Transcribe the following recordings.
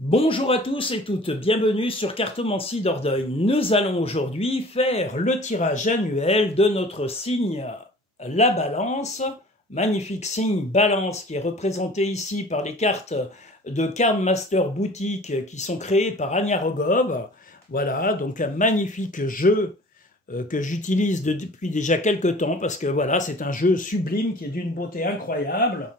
Bonjour à tous et toutes, bienvenue sur Cartomancie Dordogne. Nous allons aujourd'hui faire le tirage annuel de notre signe la Balance, magnifique signe Balance qui est représenté ici par les cartes de Cardmaster Boutique qui sont créées par Ania Rogov. Voilà, donc un magnifique jeu que j'utilise depuis déjà quelques temps parce que voilà, c'est un jeu sublime qui est d'une beauté incroyable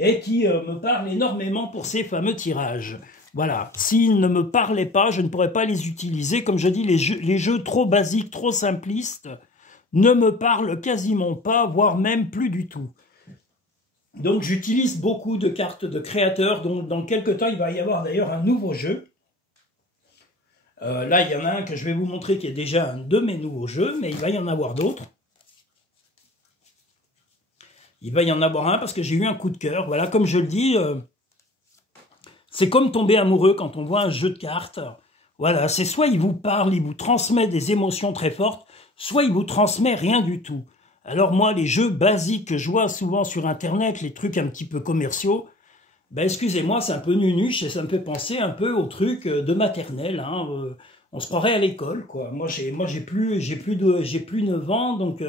et qui me parle énormément pour ces fameux tirages. Voilà, s'ils ne me parlaient pas, je ne pourrais pas les utiliser. Comme je dis, les jeux trop basiques, trop simplistes, ne me parlent quasiment pas, voire même plus du tout. Donc j'utilise beaucoup de cartes de créateurs, dont dans quelques temps, il va y avoir d'ailleurs un nouveau jeu. Là, il y en a un que je vais vous montrer qui est déjà un de mes nouveaux jeux, mais il va y en avoir d'autres. Il va y en avoir un parce que j'ai eu un coup de cœur. Voilà, comme je le dis, c'est comme tomber amoureux quand on voit un jeu de cartes. Voilà, c'est soit il vous parle, il vous transmet des émotions très fortes, soit il vous transmet rien du tout. Alors moi, les jeux basiques que je vois souvent sur Internet, les trucs un petit peu commerciaux, ben excusez-moi, c'est un peu nunuche et ça me fait penser un peu aux trucs de maternelle. Hein. On se croirait à l'école, quoi. Moi, j'ai plus 9 ans, donc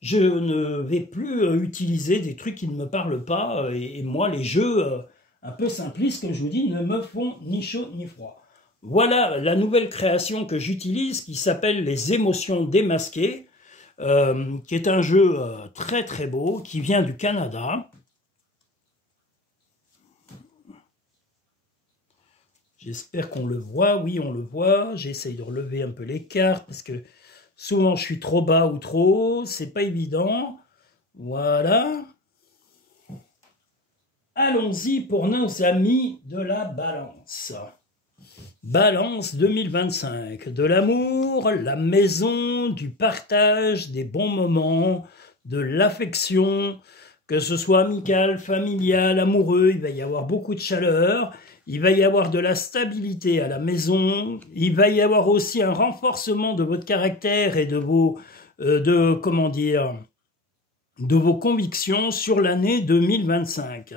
je ne vais plus utiliser des trucs qui ne me parlent pas. Et moi, les jeux un peu simplistes, comme je vous dis, ne me font ni chaud ni froid. Voilà la nouvelle création que j'utilise qui s'appelle Les Émotions Démasquées, qui est un jeu très très beau, qui vient du Canada. J'espère qu'on le voit. Oui, on le voit. J'essaye de relever un peu les cartes parce que souvent je suis trop bas ou trop haut. C'est pas évident. Voilà. Allons-y pour nos amis de la Balance. Balance 2025. De l'amour, la maison, du partage, des bons moments, de l'affection, que ce soit amical, familial, amoureux, il va y avoir beaucoup de chaleur. Il va y avoir de la stabilité à la maison. Il va y avoir aussi un renforcement de votre caractère et de vos, de vos convictions sur l'année 2025.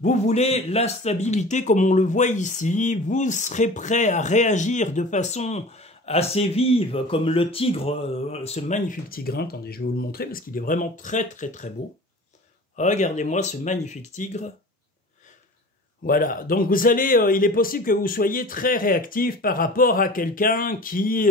Vous voulez la stabilité comme on le voit ici. Vous serez prêt à réagir de façon assez vive comme le tigre, ce magnifique tigre. Attendez, je vais vous le montrer parce qu'il est vraiment très très très beau. Regardez-moi ce magnifique tigre. Voilà, donc vous allez, il est possible que vous soyez très réactif par rapport à quelqu'un qui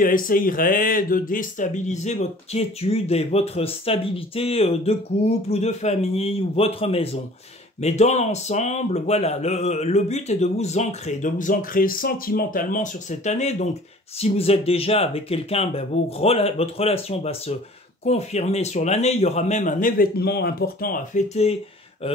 essayerait de déstabiliser votre quiétude et votre stabilité de couple ou de famille ou votre maison. Mais dans l'ensemble, voilà, le but est de vous ancrer sentimentalement sur cette année. Donc, si vous êtes déjà avec quelqu'un, ben, votre relation va se confirmer sur l'année. Il y aura même un événement important à fêter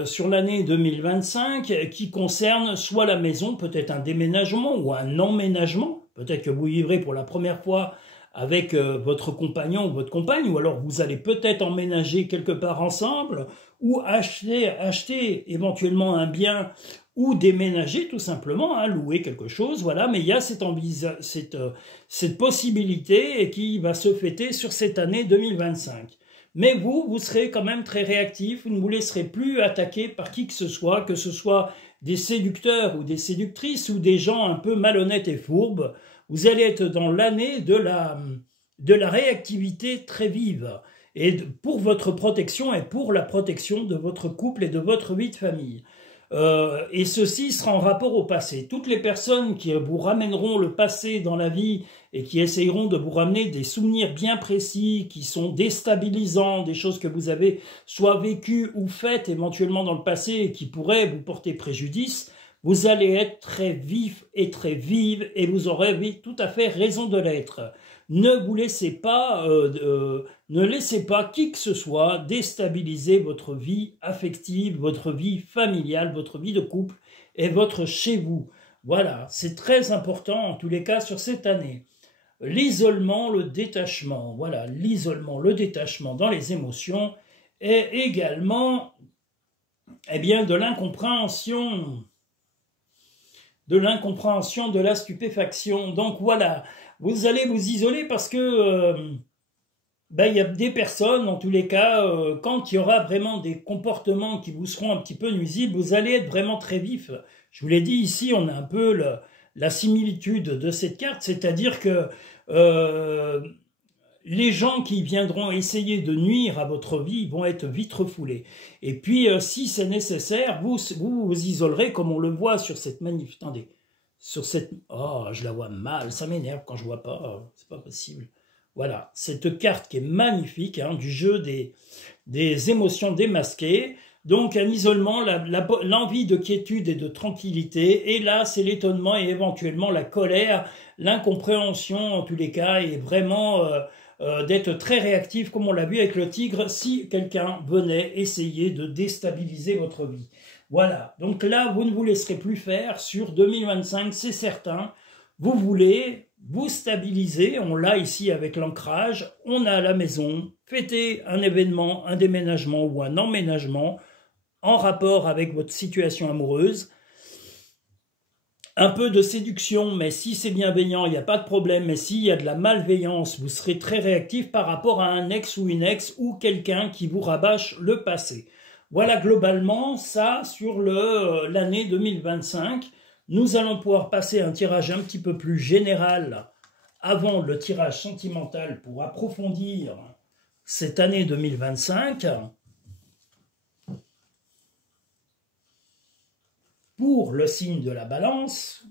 sur l'année 2025 qui concerne soit la maison, peut-être un déménagement ou un emménagement. Peut-être que vous vivrez pour la première fois avec votre compagnon ou votre compagne, ou alors vous allez peut-être emménager quelque part ensemble, ou acheter éventuellement un bien, ou déménager tout simplement, hein, louer quelque chose, voilà. Mais il y a cette possibilité qui va se fêter sur cette année 2025. Mais vous serez quand même très réactif, vous ne vous laisserez plus attaquer par qui que ce soit des séducteurs ou des séductrices ou des gens un peu malhonnêtes et fourbes. Vous allez être dans l'année de la réactivité très vive et pour votre protection et pour la protection de votre couple et de votre vie de famille. Et ceci sera en rapport au passé. Toutes les personnes qui vous ramèneront le passé dans la vie et qui essayeront de vous ramener des souvenirs bien précis, qui sont déstabilisants, des choses que vous avez soit vécues ou faites éventuellement dans le passé et qui pourraient vous porter préjudice, vous allez être très vif et très vive et vous aurez tout à fait raison de l'être. Ne laissez pas qui que ce soit déstabiliser votre vie affective, votre vie familiale, votre vie de couple et votre chez vous. Voilà, c'est très important en tous les cas sur cette année. L'isolement, le détachement, voilà, l'isolement, le détachement dans les émotions et également, eh bien, de l'incompréhension, de la stupéfaction. Donc voilà, vous allez vous isoler parce que ben, il y a des personnes, en tous les cas, quand il y aura vraiment des comportements qui vous seront un petit peu nuisibles, vous allez être vraiment très vif. Je vous l'ai dit, ici, on a un peu la similitude de cette carte, c'est-à-dire que euh, les gens qui viendront essayer de nuire à votre vie vont être vite refoulés. Et puis, si c'est nécessaire, vous isolerez, comme on le voit sur cette magnifique... Attendez, sur cette... Oh, je la vois mal, ça m'énerve quand je vois pas, c'est pas possible. Voilà, cette carte qui est magnifique, hein, du jeu des émotions démasquées. Donc un isolement, l'envie de quiétude et de tranquillité. Et là, c'est l'étonnement et éventuellement la colère, l'incompréhension en tous les cas, et vraiment d'être très réactif, comme on l'a vu avec le tigre, si quelqu'un venait essayer de déstabiliser votre vie. Voilà, donc là, vous ne vous laisserez plus faire sur 2025, c'est certain. Vous voulez vous stabiliser, on l'a ici avec l'ancrage, on a à la maison, fêter un événement, un déménagement ou un emménagement en rapport avec votre situation amoureuse. Un peu de séduction, mais si c'est bienveillant, il n'y a pas de problème, mais s'il y a de la malveillance, vous serez très réactif par rapport à un ex ou une ex ou quelqu'un qui vous rabâche le passé. Voilà globalement ça sur l'année 2025. Nous allons pouvoir passer un tirage un petit peu plus général avant le tirage sentimental pour approfondir cette année 2025. Pour le signe de la balance.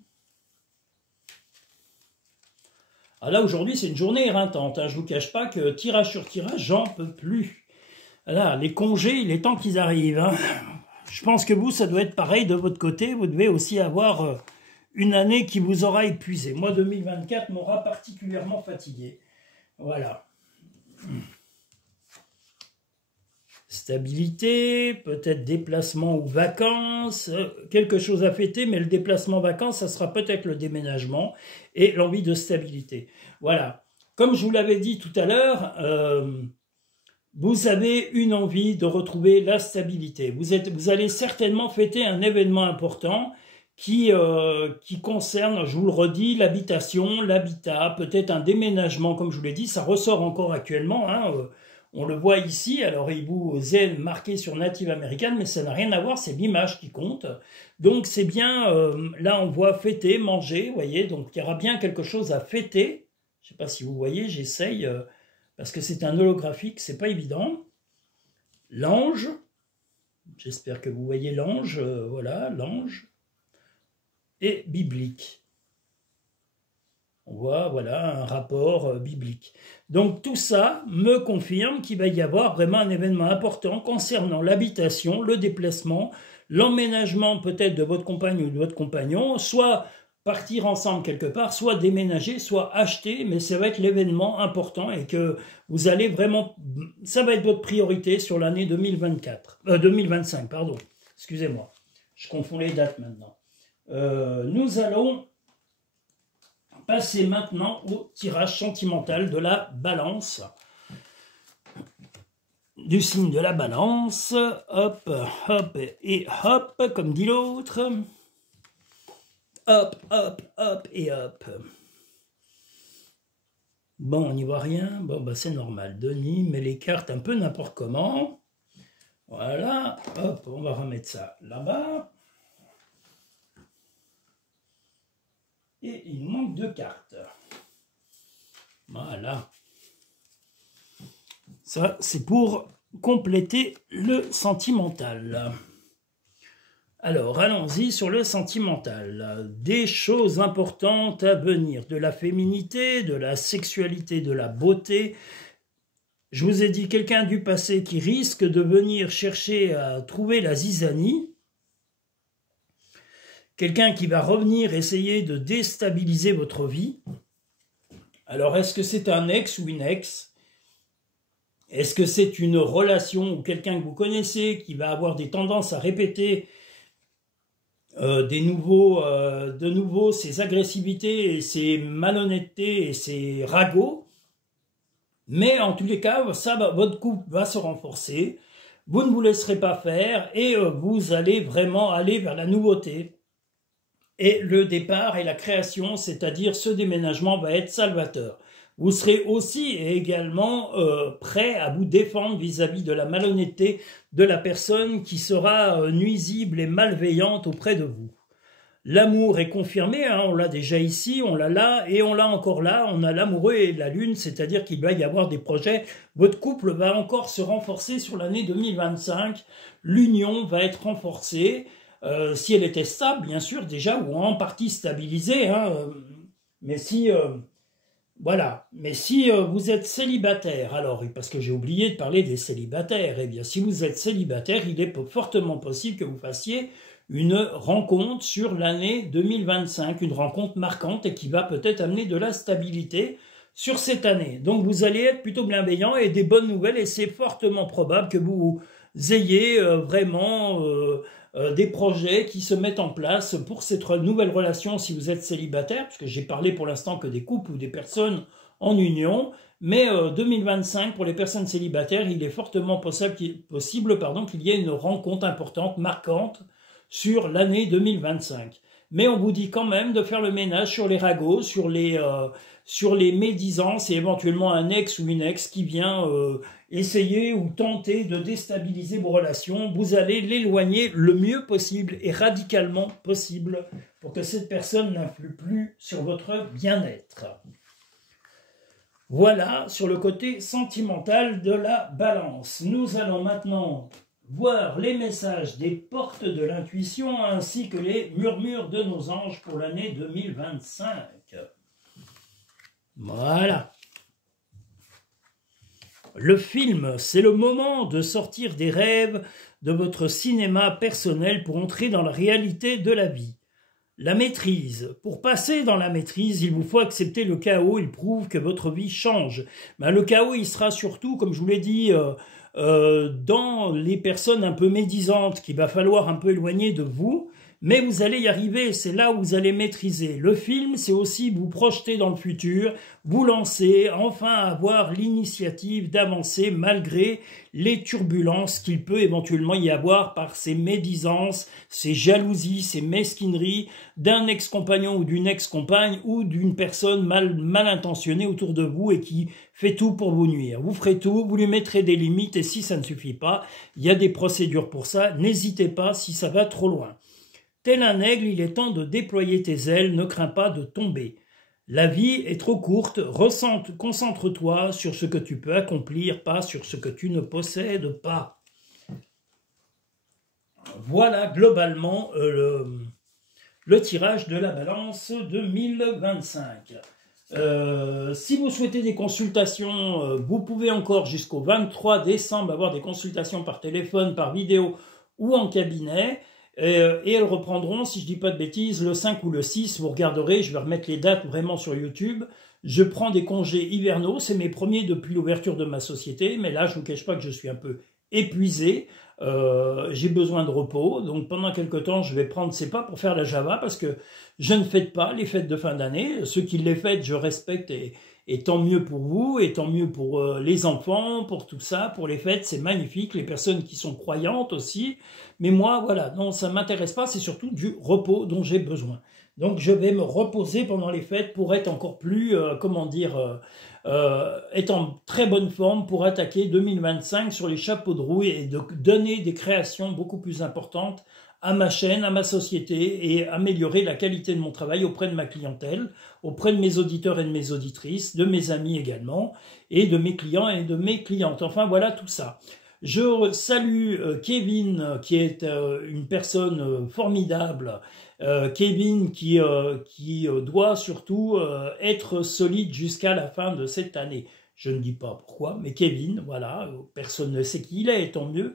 Alors là, aujourd'hui, c'est une journée éreintante. Hein. Je ne vous cache pas que tirage sur tirage, j'en peux plus. Là, les congés, il est temps qu'ils arrivent. Hein. Je pense que vous, ça doit être pareil de votre côté. Vous devez aussi avoir une année qui vous aura épuisé. Moi, 2024 m'aura particulièrement fatigué. Voilà. Stabilité, peut-être déplacement ou vacances, quelque chose à fêter, mais le déplacement vacances, ça sera peut-être le déménagement et l'envie de stabilité. Voilà. Comme je vous l'avais dit tout à l'heure, vous avez une envie de retrouver la stabilité. Vous allez certainement fêter un événement important qui concerne, je vous le redis, l'habitation, l'habitat, peut-être un déménagement, comme je vous l'ai dit, ça ressort encore actuellement, hein, on le voit ici, alors il vous est marqué sur Native American, mais ça n'a rien à voir, c'est l'image qui compte. Donc c'est bien, là on voit fêter, manger, vous voyez, donc il y aura bien quelque chose à fêter. Je ne sais pas si vous voyez, j'essaye, parce que c'est un holographique, c'est pas évident. L'ange, j'espère que vous voyez l'ange, voilà, l'ange, et biblique. On voit, voilà, un rapport biblique. Donc tout ça me confirme qu'il va y avoir vraiment un événement important concernant l'habitation, le déplacement, l'emménagement peut-être de votre compagne ou de votre compagnon, soit partir ensemble quelque part, soit déménager, soit acheter, mais ça va être l'événement important et que vous allez vraiment, ça va être votre priorité sur l'année 2025, pardon, excusez-moi, je confonds les dates maintenant. Nous allons passer maintenant au tirage sentimental de la balance. Du signe de la balance. Hop, hop et hop, comme dit l'autre. Hop, hop, hop et hop. Bon, on n'y voit rien. Bon, bah c'est normal. Denis met les cartes un peu n'importe comment. Voilà. Hop, on va remettre ça là-bas. Et il manque 2 cartes. Voilà. Ça, c'est pour compléter le sentimental. Alors, allons-y sur le sentimental. Des choses importantes à venir. De la féminité, de la sexualité, de la beauté. Je vous ai dit quelqu'un du passé qui risque de venir chercher à trouver la zizanie. Quelqu'un qui va revenir essayer de déstabiliser votre vie. Alors, est-ce que c'est un ex ou une ex? Est-ce que c'est une relation ou quelqu'un que vous connaissez qui va avoir des tendances à répéter de nouveau ses agressivités et ses malhonnêtetés et ses ragots? Mais en tous les cas, votre couple va se renforcer. Vous ne vous laisserez pas faire et vous allez vraiment aller vers la nouveauté. Et le départ et la création, c'est-à-dire ce déménagement va être salvateur. Vous serez aussi et également prêt à vous défendre vis-à-vis de la malhonnêteté de la personne qui sera nuisible et malveillante auprès de vous. L'amour est confirmé, hein, on l'a déjà ici, on l'a là, et on l'a encore là, on a l'amoureux et la lune, c'est-à-dire qu'il va y avoir des projets. Votre couple va encore se renforcer sur l'année 2025, l'union va être renforcée, si elle était stable, bien sûr, déjà, ou en partie stabilisée, hein, mais si... voilà, mais si vous êtes célibataire, alors, parce que j'ai oublié de parler des célibataires, eh bien, si vous êtes célibataire, il est fortement possible que vous fassiez une rencontre sur l'année 2025, une rencontre marquante et qui va peut-être amener de la stabilité sur cette année. Donc vous allez être plutôt bienveillant et des bonnes nouvelles et c'est fortement probable que vous ayez vraiment des projets qui se mettent en place pour cette nouvelle relation si vous êtes célibataire, parce que j'ai parlé pour l'instant que des couples ou des personnes en union, mais 2025 pour les personnes célibataires, il est fortement possible qu'il y ait une rencontre importante, marquante, sur l'année 2025. Mais on vous dit quand même de faire le ménage sur les ragots, sur les médisances et éventuellement un ex ou une ex qui vient essayer ou tenter de déstabiliser vos relations. Vous allez l'éloigner le mieux possible et radicalement possible pour que cette personne n'influe plus sur votre bien-être. Voilà sur le côté sentimental de la balance. Nous allons maintenant voir les messages des portes de l'intuition ainsi que les murmures de nos anges pour l'année 2025. Voilà. Le film, c'est le moment de sortir des rêves de votre cinéma personnel pour entrer dans la réalité de la vie. La maîtrise. Pour passer dans la maîtrise, il vous faut accepter le chaos. Il prouve que votre vie change. Ben, le chaos, il sera surtout, comme je vous l'ai dit, dans les personnes un peu médisantes qu'il va falloir un peu éloigner de vous, mais vous allez y arriver, c'est là où vous allez maîtriser. Le film, c'est aussi vous projeter dans le futur, vous lancer, enfin avoir l'initiative d'avancer malgré les turbulences qu'il peut éventuellement y avoir par ces médisances, ces jalousies, ces mesquineries d'un ex-compagnon ou d'une ex-compagne ou d'une personne mal intentionnée autour de vous et qui fait tout pour vous nuire. Vous ferez tout, vous lui mettrez des limites et si ça ne suffit pas, il y a des procédures pour ça, n'hésitez pas si ça va trop loin. Tel un aigle, il est temps de déployer tes ailes, ne crains pas de tomber. La vie est trop courte, concentre-toi sur ce que tu peux accomplir, pas sur ce que tu ne possèdes pas. Voilà globalement le tirage de la balance 2025. Si vous souhaitez des consultations, vous pouvez encore jusqu'au 23 décembre avoir des consultations par téléphone, par vidéo ou en cabinet. Et elles reprendront, si je dis pas de bêtises, le 5 ou le 6, vous regarderez, je vais remettre les dates vraiment sur YouTube. Je prends des congés hivernaux, c'est mes premiers depuis l'ouverture de ma société, mais là je ne vous cache pas que je suis un peu épuisé, j'ai besoin de repos, donc pendant quelques temps je vais prendre, c'est pas pour faire la Java, parce que je ne fête pas les fêtes de fin d'année, ceux qui les fêtent je respecte et tant mieux pour vous, et tant mieux pour les enfants, pour tout ça, pour les fêtes, c'est magnifique, les personnes qui sont croyantes aussi, mais moi, voilà, non, ça ne m'intéresse pas, c'est surtout du repos dont j'ai besoin. Donc je vais me reposer pendant les fêtes pour être encore plus, être en très bonne forme pour attaquer 2025 sur les chapeaux de roue et de donner des créations beaucoup plus importantes à ma chaîne, à ma société et améliorer la qualité de mon travail auprès de ma clientèle, auprès de mes auditeurs et de mes auditrices, de mes amis également, et de mes clients et de mes clientes. Enfin, voilà tout ça. Je salue Kevin, qui est une personne formidable. Kevin qui doit surtout être solide jusqu'à la fin de cette année. Je ne dis pas pourquoi, mais Kevin, voilà, personne ne sait qui il est, et tant mieux.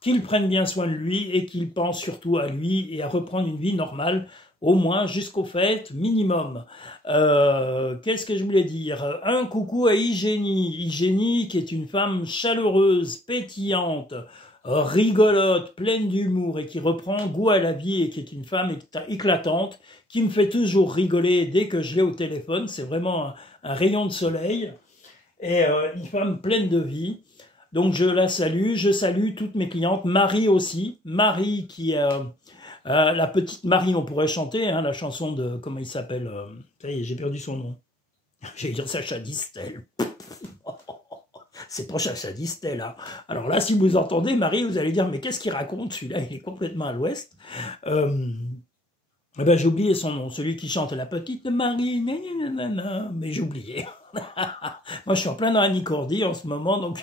Qu'il prenne bien soin de lui et qu'il pense surtout à lui et à reprendre une vie normale, au moins jusqu'aux fêtes minimum. Qu'est-ce que je voulais dire? Un coucou à Hygiénie. Hygiénie qui est une femme chaleureuse, pétillante, rigolote, pleine d'humour et qui reprend goût à la vie et qui est une femme éclatante, qui me fait toujours rigoler dès que je l'ai au téléphone. C'est vraiment un rayon de soleil et une femme pleine de vie. Donc je la salue, je salue toutes mes clientes, Marie aussi, Marie qui la petite Marie, on pourrait chanter, hein, la chanson de, comment il s'appelle, ça y est, j'ai perdu son nom, J'ai dit Sacha Distel. C'est pas Sacha Distel, hein. Alors là, si vous entendez, Marie, vous allez dire, mais qu'est-ce qu'il raconte, celui-là, il est complètement à l'ouest. Eh ben, j'ai oublié son nom, celui qui chante La petite Marie, mais j'ai oublié. Moi, je suis en plein dans Annie Cordy en ce moment, donc...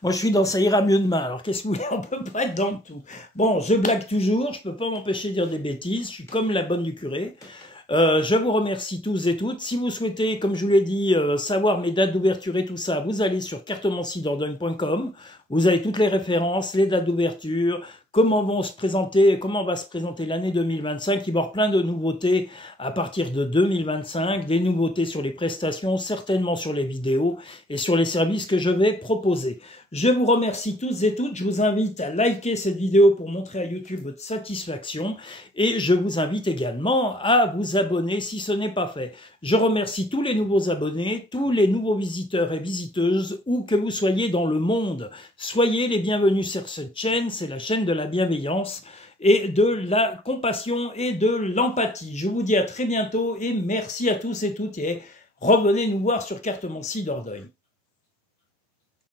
Moi, je suis dans Ça ira mieux demain. Alors, qu'est-ce que vous voulez? On peut pas être dans tout. Bon, je blague toujours, je peux pas m'empêcher de dire des bêtises, je suis comme la bonne du curé. Je vous remercie tous et toutes. Si vous souhaitez, comme je vous l'ai dit, savoir mes dates d'ouverture et tout ça, vous allez sur cartomanciedordogne.com. Vous avez toutes les références, les dates d'ouverture, comment va se présenter l'année 2025. Il va y avoir plein de nouveautés à partir de 2025, des nouveautés sur les prestations, certainement sur les vidéos et sur les services que je vais proposer. Je vous remercie tous et toutes. Je vous invite à liker cette vidéo pour montrer à YouTube votre satisfaction. Et je vous invite également à vous abonner si ce n'est pas fait. Je remercie tous les nouveaux abonnés, tous les nouveaux visiteurs et visiteuses, où que vous soyez dans le monde. Soyez les bienvenus sur cette chaîne. C'est la chaîne de la bienveillance et de la compassion et de l'empathie. Je vous dis à très bientôt et merci à tous et toutes. Et revenez nous voir sur Cartomancie Dordogne.